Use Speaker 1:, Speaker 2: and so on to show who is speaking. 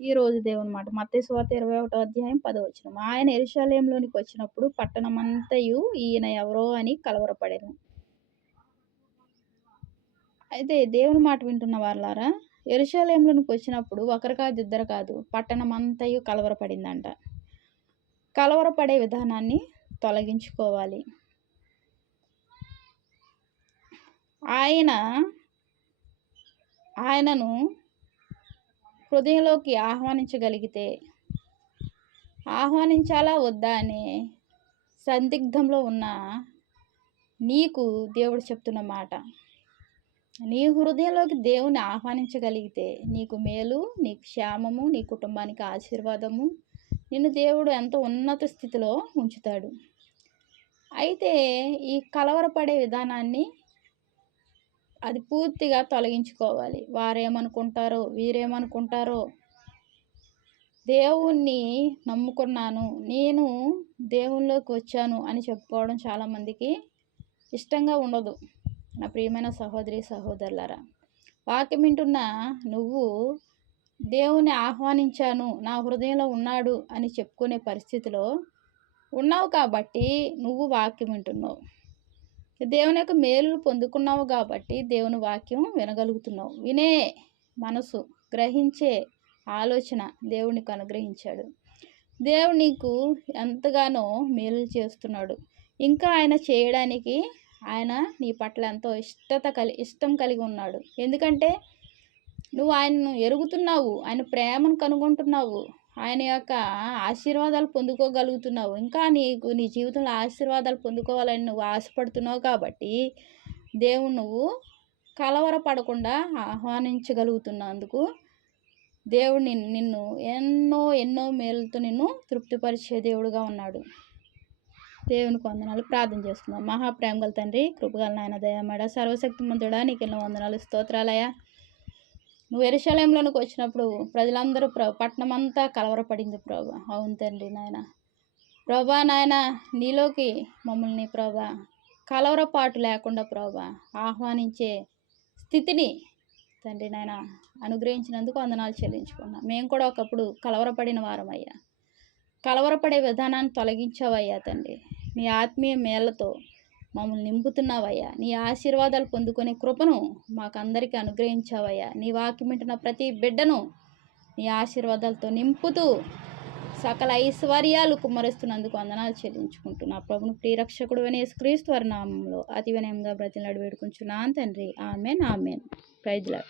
Speaker 1: ఈ రోజు దేవుని మాట స్వాత ఇరవై ఒకటో అధ్యాయం పదవచనం. ఆయన ఎరుశాలయంలోనికి వచ్చినప్పుడు పట్టణమంతయు ఈయన ఎవరో అని కలవరపడేను. అయితే దేవుని మాట వింటున్న వాళ్ళారా ఎరుశాలయంలోనికి వచ్చినప్పుడు ఒకరు కాదు ఇద్దరు కాదు పట్టణం అంతయు కలవరపడిందంట. కలవరపడే విధానాన్ని తొలగించుకోవాలి. ఆయన ఆయనను హృదయంలోకి ఆహ్వానించగలిగితే? ఆహ్వానించాలా వద్దా అనే సందిగ్ధంలో ఉన్న నీకు దేవుడు చెప్తున్న మాట. నీ హృదయంలోకి దేవుని ఆహ్వానించగలిగితే నీకు మేలు నీకు క్షేమము నీ కుటుంబానికి ఆశీర్వాదము నిన్ను దేవుడు ఎంతో ఉన్నత స్థితిలో ఉంచుతాడు. అయితే ఈ కలవరపడే విధానాన్ని అది పూర్తిగా తొలగించుకోవాలి. వారేమనుకుంటారో వీరేమనుకుంటారో? దేవుణ్ణి నమ్ముకున్నాను. నేను దేవునిలోకి వచ్చాను అని చెప్పుకోవడం చాలామందికి ఇష్టంగా ఉండదు. నా ప్రియమైన సహోదరి సహోదరులరా వాక్యం వింటున్న నువ్వు దేవుని ఆహ్వానించాను నా హృదయంలో ఉన్నాడు అని చెప్పుకునే పరిస్థితిలో ఉన్నావు కాబట్టి నువ్వు వాక్యం వింటున్నావు. దేవుని యొక్క మేలు పొందుకున్నావు కాబట్టి దేవుని వాక్యం వినగలుగుతున్నావు. వినే మనసు గ్రహించే ఆలోచన దేవునికి అనుగ్రహించాడు. దేవుడు నీకు ఎంతగానో మేలు చేస్తున్నాడు. ఇంకా ఆయన చేయడానికి ఆయన నీ పట్ల ఎంతో ఇష్టత కలి ఇష్టం కలిగి ఉన్నాడు. ఎందుకంటే నువ్వు ఆయనను ఎరుగుతున్నావు ఆయన ప్రేమను కనుగొంటున్నావు. ఆయన యొక్క ఆశీర్వాదాలు పొందుకోగలుగుతున్నావు. ఇంకా నీకు నీ జీవితంలో ఆశీర్వాదాలు పొందుకోవాలని నువ్వు ఆశపడుతున్నావు కాబట్టి దేవుడు నువ్వు కలవరపడకుండా ఆహ్వానించగలుగుతున్నందుకు దేవుడు నిన్ను ఎన్నో ఎన్నో మేలుతో నిన్ను తృప్తిపరిచే దేవుడుగా ఉన్నాడు. దేవునికి వందనాలు. ప్రార్థన చేస్తున్నాం. మహాప్రేమ గల తండ్రి కృపగల నాయన దయమడ సర్వశక్తి మంతుడా నీకు ఎన్నో వందనాలు. స్తోత్రాలయ నువ్వు ఎరుశలంలోనికి వచ్చినప్పుడు ప్రజలందరూ ప్ర పట్టణం అంతా కలవరపడింది ప్రభా. అవును తండ్రి నాయన. ప్రభా నాయన నీలోకి మమ్మల్ని ప్రభా కలవరపాటు లేకుండా ప్రభా ఆహ్వానించే స్థితిని తండ్రి నాయన అనుగ్రహించినందుకు వందనాలు చెల్లించుకున్నాం. మేము కూడా ఒకప్పుడు కలవరపడిన వారం అయ్యా కలవరపడే విధానాన్ని తొలగించావయ్యా తండ్రి. నీ ఆత్మీయ మేళ్ళతో మమ్మల్ని నింపుతున్నావయ్యా. నీ ఆశీర్వాదాలు పొందుకునే కృపను మాకందరికీ అనుగ్రహించావయ్యా. నీ వాక్యమింటున్న ప్రతి బిడ్డను నీ ఆశీర్వాదాలతో నింపుతూ సకల ఐశ్వర్యాలు కుమ్మరిస్తున్నందుకు వందనాలు చెల్లించుకుంటున్నా. ప్రభును ప్రియరక్షకుడు అనే క్రీస్తు నామంలో అతి వినయంగా బ్రతిలాడు వేడుకుంటున్నాను తండ్రి. Amen amen. ప్రైజ్లా